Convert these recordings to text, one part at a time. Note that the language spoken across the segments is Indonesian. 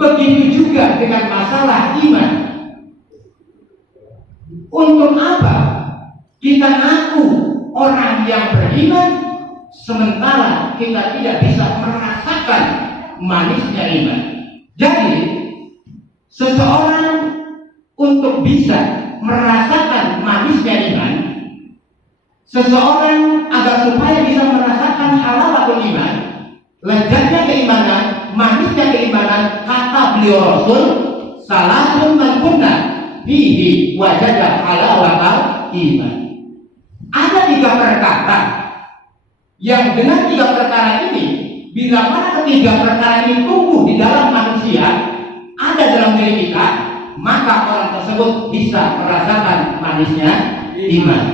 Begitu juga dengan masalah iman. Untuk apa kita ngaku orang yang beriman sementara kita tidak bisa merasakan manisnya iman? Jadi seseorang untuk bisa merasakan manisnya iman, seseorang agar supaya bisa merasakan halawatul iman, lezatnya keimanan, manisnya keimanan, kata beliau Rasul, salasun man kunna fihi wajada halawatal iman. Ada 3 perkara yang dengan 3 perkara ini, bila mana ketiga perkara ini tumbuh di dalam manusia, ada dalam diri kita, maka orang tersebut bisa merasakan manisnya iman.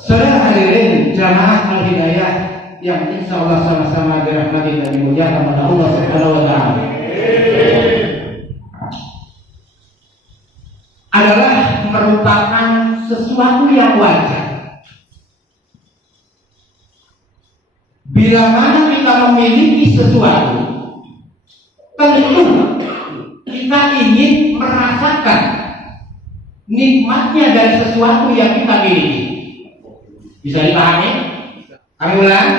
Saudara hadirin jamaah al-hidayah yang insya Allah sama-sama dirahmati dan dimuliakan oleh Allah Subhanahu wa Ta'ala, adalah merupakan sesuatu yang wajar. Bila mana kita memiliki sesuatu, tentu kita ingin merasakan nikmatnya dari sesuatu yang kita miliki. Bisa dipahami? Kami ulang,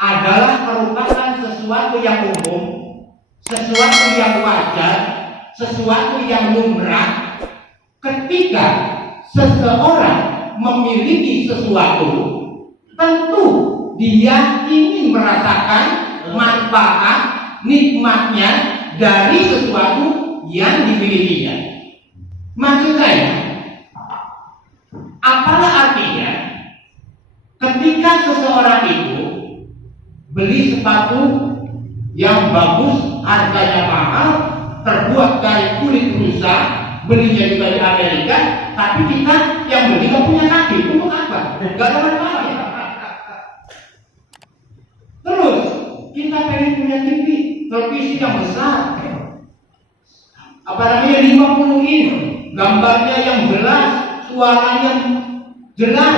adalah merupakan sesuatu yang umum, sesuatu yang wajar, sesuatu yang lumrah. Ketika seseorang memiliki sesuatu, tentu dia ingin merasakan manfaat nikmatnya dari sesuatu yang dimilikinya. Maksud saya, apalah artinya ketika seseorang itu beli sepatu yang bagus, harganya mahal, terbuat dari kulit rusa, belinya juga di Amerika, tapi kita yang beli nggak punya kaki, untuk apa? Gak ada manfaatnya. Terus kita pengen punya televisi yang besar, apa namanya 50 inch, gambarnya yang jelas, suaranya jelas,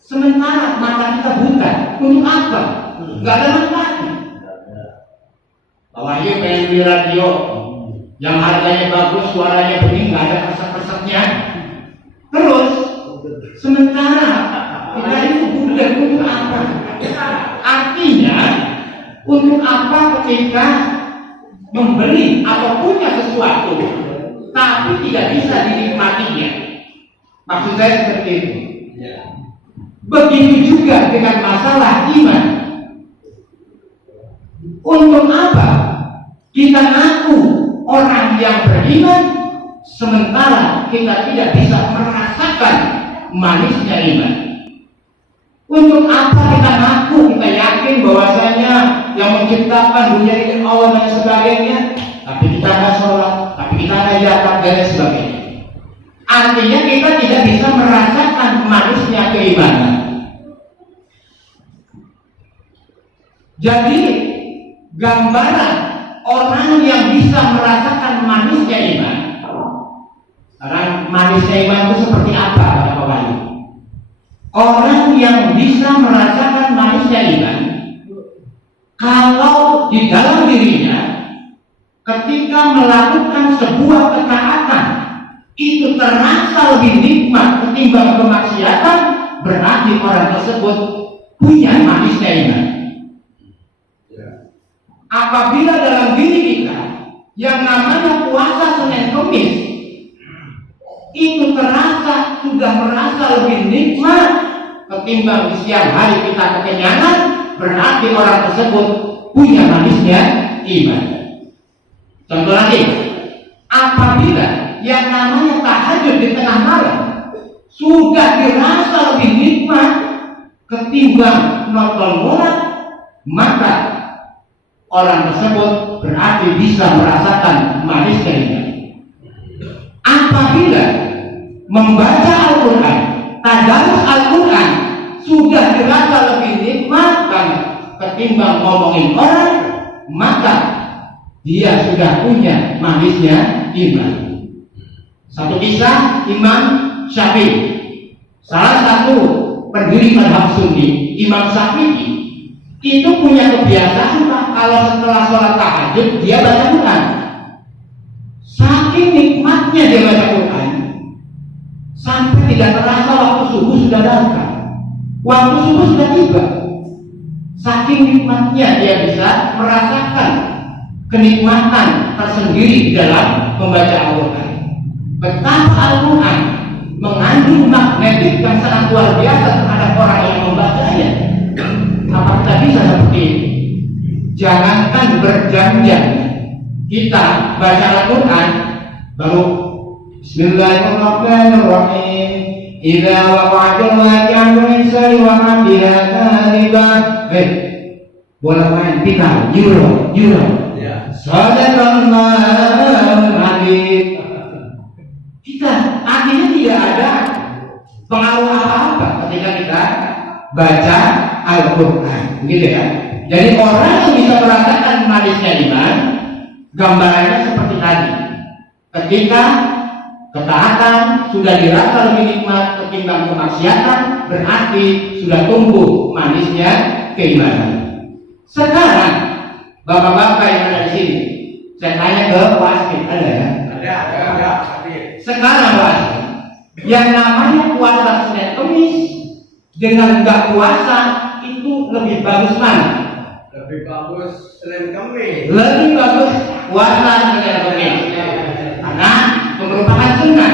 sementara mata kita buta, untuk apa? Gak ada manfaatnya. Bawahnya pengen beli radio yang harganya bagus, suaranya bening, gak ada keset-kesetnya. Terus sementara kita itu buta, untuk apa? Artinya untuk apa ketika membeli atau punya sesuatu tapi tidak bisa dinikmatinya? Maksud saya seperti itu. Begitu juga dengan masalah iman. Untuk apa kita ngaku orang yang beriman sementara kita tidak bisa merasakan manisnya iman? Untuk apa kita ngaku, kita yakin bahwasanya yang menciptakan dunia ini Allah dan sebagainya, tapi kita nggak sholat, tapi kita nggak zakat dan sebagainya? Artinya kita tidak bisa merasakan manisnya keimanan. Jadi gambaran orang yang bisa merasakan manisnya iman, manisnya iman itu seperti apa, Bapak Wali? Orang yang bisa merasakan manisnya iman, kalau di dalam dirinya ketika melakukan sebuah ketaatan itu terasa lebih nikmat ketimbang kemaksiatan, berarti orang tersebut punya manisnya iman. Apabila dalam diri kita yang namanya puasa Senin Kemis itu terasa sudah merasa lebih nikmat ketimbang di siang hari kita kekenyangan, berarti orang tersebut punya manisnya iman. Contoh lagi, apabila yang namanya tahajud di tengah malam sudah dirasa lebih nikmat ketimbang nonton bola, maka orang tersebut berarti bisa merasakan manisnya iman. Apabila membaca Al-Quran, tadarus Al-Quran sudah dirasa lebih nikmat ketimbang ngomongin orang, maka dia sudah punya manisnya iman. Satu kisah Imam Syafi'i, salah satu pendiri mazhab Sunni, Imam Syafi'i itu punya kebiasaan Pak, kalau setelah sholat tahajud dia baca Quran. Saking nikmatnya dia baca Quran, sampai tidak terasa waktu subuh sudah datang, waktu subuh sudah tiba. Saking nikmatnya dia bisa merasakan kenikmatan tersendiri di dalam membaca Al-Quran. Betapa Al-Quran mengandung magnetik yang sangat luar biasa terhadap orang yang membacanya. Apa kita bisa seperti ini? Jangankan berjam-jam kita baca Al-Quran baru Bismillahirrahmanirrahim. Idza waqa'atil waqi'atu min syarri wa ma biha kadhibah. Bola main pita, euro. Ya. Sadaqallahul azim. Kita artinya tidak ada pengaruh apa-apa ketika kita baca Al-Quran, gitu ya. Jadi orang yang bisa merasakan manisnya iman, gambarannya seperti tadi. Ketika ketaatan sudah dirasa lebih nikmat ketimbang kemaksiatan, berarti sudah tumbuh manisnya keimanan. Sekarang bapak-bapak yang ada di sini, saya tanya ke wasit, ada ya? Ada. Sekarang wasit, yang namanya puasa Senin Kemis dengan enggak puasa itu lebih bagus mana? Lebih bagus Senin Kemis. Lebih bagus puasa Senin Kemis. Karena itu merupakan sunnah.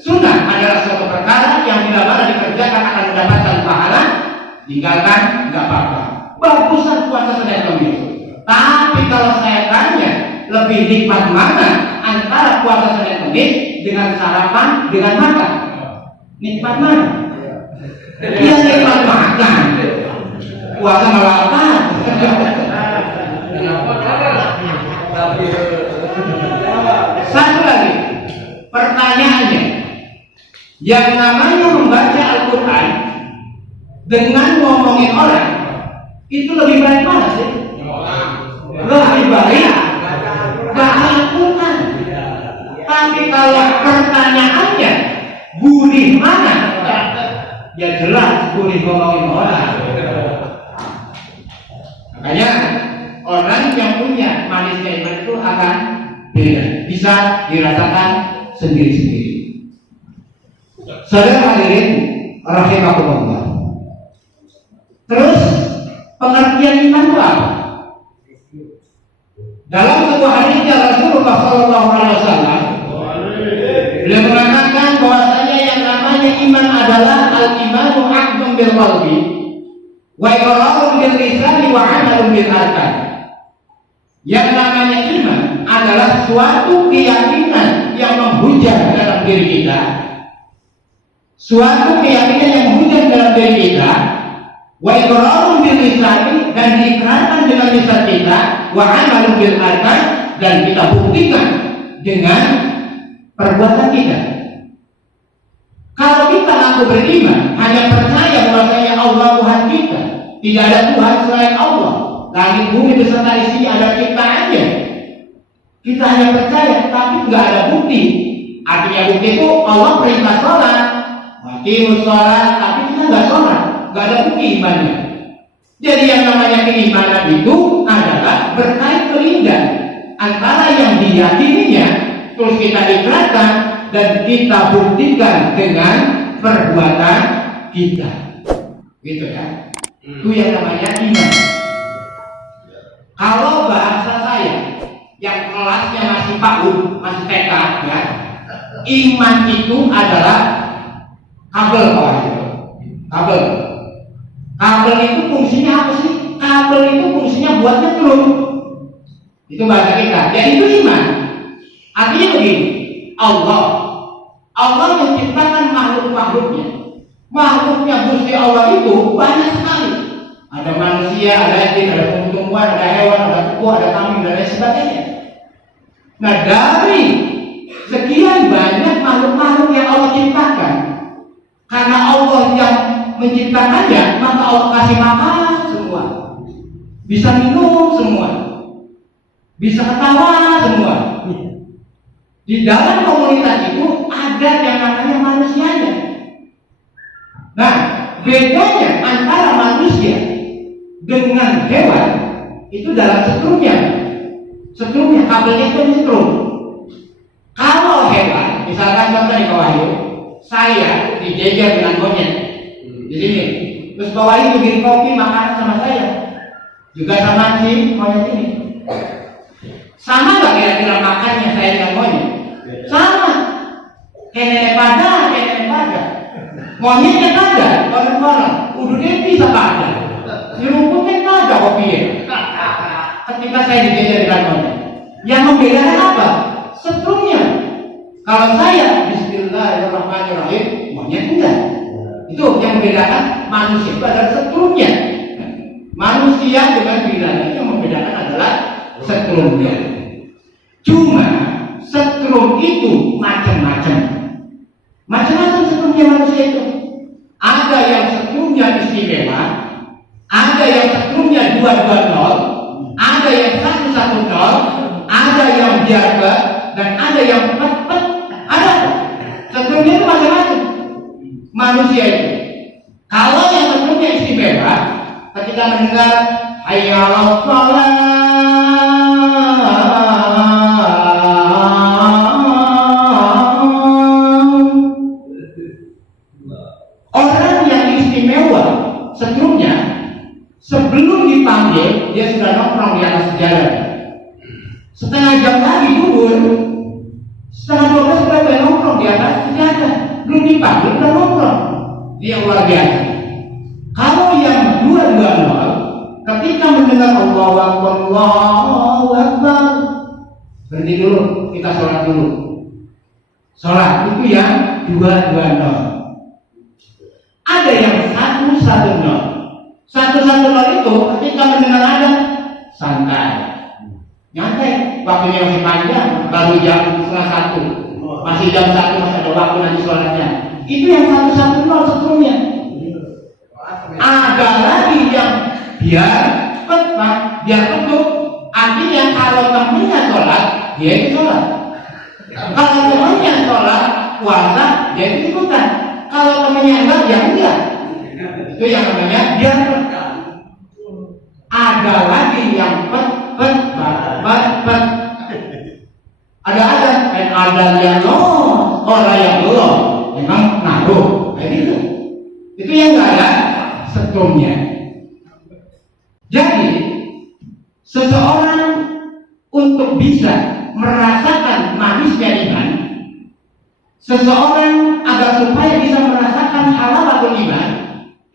Sunnah adalah suatu perkara yang bila mana dikerjakan akan mendapatkan pahala, tinggalkan enggak apa-apa. Bagusan puasa Senin Kemis. Tapi kalau saya tanya, lebih nikmat mana antara puasa Senin Kemis dengan sarapan, dengan makan? Nikmat mana? Dia nikmat makan. Puasa makan. Satu lagi, pertanyaannya, yang namanya membaca Al-Quran dengan ngomongin orang, itu lebih baik mana sih? Lebih baik baca Al-Quran. Tapi kalau pertanyaannya gurih mana? Ya jelas gurih ngomongin orang. Makanya orang yang punya manisnya iman itu akan beda, bisa dirasakan sendiri-sendiri. Saudara hadirin rahimakumullah. Terus pengertian iman itu apa? Dalam sebuah hadisnya Rasulullah SAW, beliau mengatakan bahwasanya yang namanya iman adalah al-imanu aqdun bil qalbi wa iqrarun bil lisani wa 'amalun bil arkan. Yang namanya iman adalah suatu keyakinan yang menghujam dalam diri kita, suatu keyakinan yang menghujam dalam diri kita, wa iqrarun bil lisani, dan diikrarkan dengan lisan kita, wa 'amalun bil arkan, dan kita buktikan dengan perbuatan kita. Kalau kita ngaku beriman, hanya percaya bahwasanya Allah Tuhan kita, tidak ada Tuhan selain Allah, langit bumi beserta isinya ada ciptaannya, kita hanya percaya tapi nggak ada bukti. Artinya bukti itu Allah perintah sholat, waqimus sholat, tapi kita nggak sholat, nggak ada bukti imannya. Jadi yang namanya keimanan itu adalah berkait kerindah antara yang diyakininya, terus kita ikrarkan dan kita buktikan dengan perbuatan kita, gitu ya. Itu yang namanya iman. Kalau bahasa saya yang kelasnya masih PAUD, masih TK, ya, iman itu adalah kabel, kabel. Kabel itu fungsinya apa sih? Kabel itu fungsinya buat nyetruk. Itu bahasa kita. Ya itu iman. Artinya begini, Allah menciptakan makhluk-makhluknya. Makhluknya Gusti Allah itu banyak sekali. Ada manusia, ada jin, ada tumbuh-tumbuhan, ada hewan, ada kuku, ada kambing, dan lain sebagainya. Nah, dari sekian banyak makhluk-makhluk yang Allah ciptakan, karena Allah yang menciptakannya, maka Allah kasih makan semua, bisa minum semua, bisa ketawa semua. Di dalam komunitas itu ada yang namanya manusianya. Nah, bedanya antara manusia dengan hewan itu dalam setrumnya. Setrumnya, kabelnya itu setrum. Kalau hewan, misalkan contoh di Wahyu, saya dijejer dengan monyet di sini, terus Pak Wahyu bikin kopi makanan sama saya, juga sama si monyet ini. Sama nggak kira-kira makannya saya dengan monyet? Sama. Kayak nenek pada. Monyetnya pada, orang-orang. Udutnya bisa pada. Si rumputnya pada kopinya. Ketika saya dijejer dengan monyet, yang membedakan apa? Setrumnya. Kalau saya Bismillahirrahmanirrahim, monyet enggak. Itu yang membedakan manusia itu adalah setrumnya. Manusia dengan binatang yang membedakan adalah setrumnya. Cuma setrum itu macam-macam. Macam-macam setrumnya manusia itu. Ada yang setrumnya istimewa, ada yang setrumnya 220, ada yang 110, ada yang biasa, dan ada yang pet-pet. Ada. Setrumnya itu macam-macam. Manusia itu. Kalau yang setrumnya istimewa, ketika mendengar hayya 'alas shalah, orang yang istimewa setrumnya sebelum dipanggil dia sudah nongkrong di atas jalan. Setengah jam lagi dulu, setengah 12 sudah nongkrong di atas jalan. Belum dipanggil sudah nongkrong. Dia luar biasa. Kalau yang 220 ketika mendengar Allahu Akbar, Allahu Akbar, berhenti dulu, kita sholat dulu. Sholat itu yang 220. Ada yang 110. 110 itu ketika mendengar ada santai, nyantai, waktunya masih panjang, baru jam setengah 1, masih jam 1, masih ada waktu nanti sholatnya. Itu yang 110 setrumnya. Ada lagi yang biar cepat, biar betul. Artinya kalau temennya sholat, dia ikut sholat. Kalau temennya sholat puasa, dia ikut ikutan. Kalau temennya enggak, dia enggak. Itu yang namanya biar cepat. Ada lagi yang pet. Ada dan ada yang orang yang belum memang naruh kayak gitu. Itu yang enggak ada setrumnya. Jadi seseorang untuk bisa merasakan manisnya iman, seseorang agar supaya bisa merasakan halawatul iman,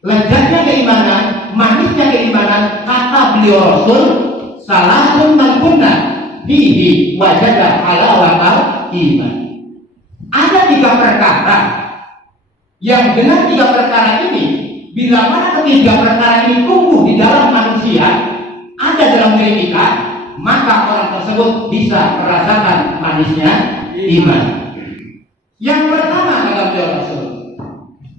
lezatnya keimanan, manisnya keimanan, kata beliau Rasul, salasun man kunna bihi wajada halawatul iman. Ada 3 perkara yang dengan 3 perkara ini, bila mana ketiga perkara ini tumbuh di dalam manusia, ada dalam diri kita, maka orang tersebut bisa merasakan manisnya iman. Yang pertama kata beliau Rasul,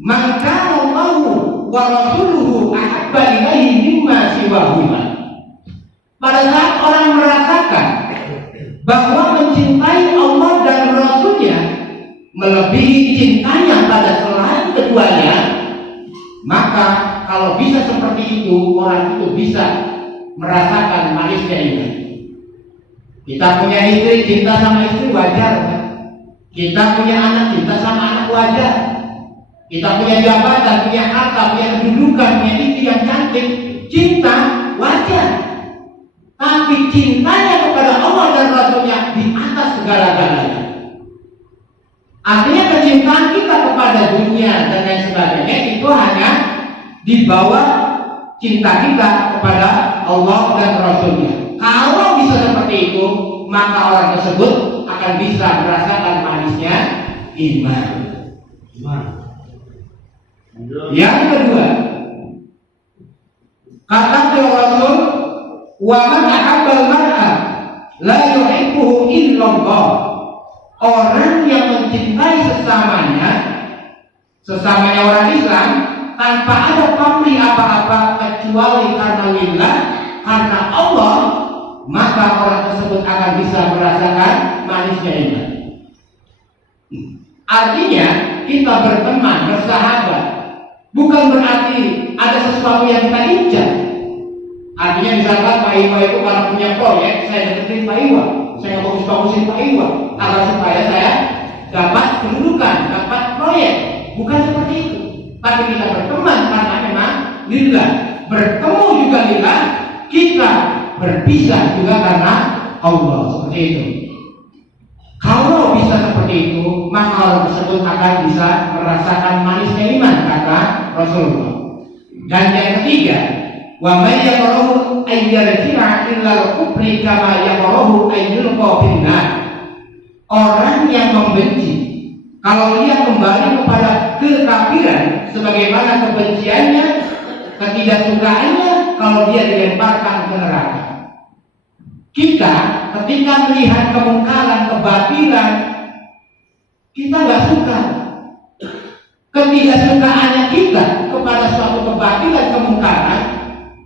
maka Allahu wa rasuluhu ahabba ilaihi mimma siwahuma. Pada saat orang merasakan bahwa mencintai Allah dan Rasulnya melebihi cintanya pada selain keduanya, maka kalau bisa seperti itu, orang itu bisa merasakan manisnya iman. Kita punya istri, cinta sama istri wajar kan? Kita punya anak, cinta sama anak wajar. Kita punya jabatan, punya harta, punya kedudukan, punya istri yang cantik, cinta wajar. Tapi cintanya kepada Allah dan Rasulnya di atas segala-galanya. Artinya kecintaan kita kepada dunia dan lain sebagainya itu hanya di bawah cinta kita kepada Allah dan Rasulnya. Kalau bisa seperti itu, maka orang tersebut akan bisa merasakan manisnya iman. Yang kedua, kata Rasul, wa man ahabbal mar'a la yuhibbuhu illallah. Orang yang mencintai sesamanya orang Islam tanpa ada pamrih apa-apa kecuali karena lillah, karena Allah, maka orang tersebut akan bisa merasakan manisnya iman. Artinya kita berteman, bersahabat, bukan berarti ada sesuatu yang kita incar. Artinya misalkan Pak Iwa itu kalau punya proyek, saya deketin Pak Iwa, saya bagus-bagusin Pak Iwa agar supaya saya dapat kedudukan, dapat proyek. Bukan seperti itu. Tapi kita berteman karena memang lillah, bertemu juga lillah, kita berpisah juga karena Allah. Seperti itu. Kalau bisa seperti itu, maka orang tersebut akan bisa merasakan manisnya iman, kata Rasulullah. Dan yang ketiga, wa may yaqrahu ayyarji'a illa al-kufri kama yaqrahu ayyulqa finnar. Orang yang membenci, kalau dia kembali kepada kekafiran, sebagaimana kebenciannya, ketidaksukaannya kalau dia dilemparkan ke neraka. Kita ketika melihat kemungkaran, kebatilan, kita nggak suka. Ketidaksukaannya kita kepada suatu kebatilan, kemungkaran,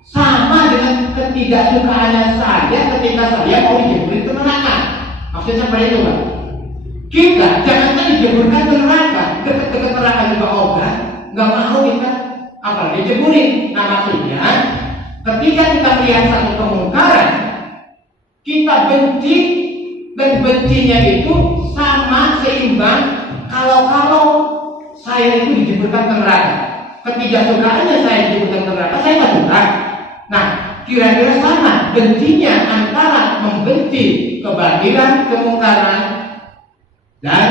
sama dengan ketidaksukaannya saya ketika saya mau dijeburin ke neraka. Maksudnya seperti itu, Pak. Kita jangan dijeburkan ke neraka, deket-deket neraka juga ogah, nggak mau kita apalagi dijeburin. Nah maksudnya, ketika kita melihat satu kemungkaran, kita benci, dan bencinya itu sama seimbang kalau saya itu dijeburkan ke neraka. Ketidaksukaannya saya dijeburkan ke neraka, saya nggak suka. Nah, kira-kira sama bencinya antara membenci kebatilan, kemungkaran, dan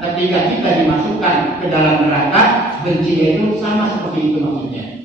ketika kita dimasukkan ke dalam neraka, bencinya itu sama seperti itu maksudnya.